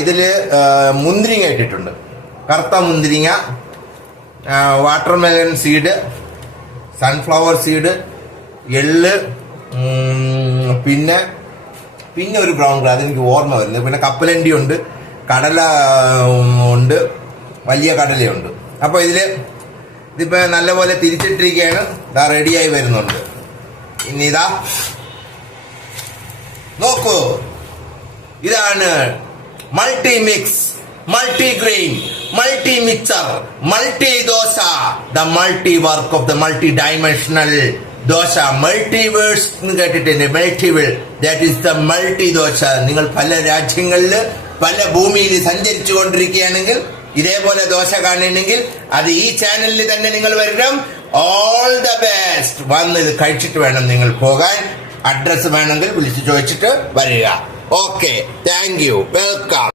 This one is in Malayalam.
ഇതില് മുന്തിരിങ്ങ ഇട്ടിട്ടുണ്ട്, കറുത്ത മുന്തിരിങ്ങ, വാട്ടർമെലൺ സീഡ്, സൺഫ്ലവർ സീഡ്, എള്ള്, പിന്നെ ഒരു ബ്രൗൺ കളർ അതെനിക്ക് ഓർമ്മ വരുന്നത്, പിന്നെ കപ്പലണ്ടി ഉണ്ട്, കടല ഉണ്ട്, വലിയ കടലയുണ്ട്. അപ്പൊ ഇതിപ്പോ നല്ലപോലെ തിരിച്ചിട്ടിരിക്കുകയാണ്. ഇതാ റെഡിയായി വരുന്നുണ്ട്. ഇനി ഇതാ നോക്കൂ, ഇതാണ് multi mix, multigrain, multi mixer, multi dosa, the multi work of the multidimensional dosa. Multiverse എന്ന് കേട്ടിട്ടുണ്ട്, multiverse, that is the multi dosa. നിങ്ങൾ പല രാജ്യങ്ങളിൽ പല ഭൂമിയിൽ സഞ്ചരിച്ചു കൊണ്ടിരിക്കുകയാണെങ്കിൽ ഇതേപോലെ ദോശ കാണണമെങ്കിൽ അത് ഈ ചാനലിൽ തന്നെ നിങ്ങൾ വരണം. All the best. വന്ന് ഇത് കഴിച്ചിട്ട് വേണം നിങ്ങൾ പോകാൻ. അഡ്രസ് വേണമെങ്കിൽ വിളിച്ചു ചോദിച്ചിട്ട് വരിക. Okay, thank you, welcome.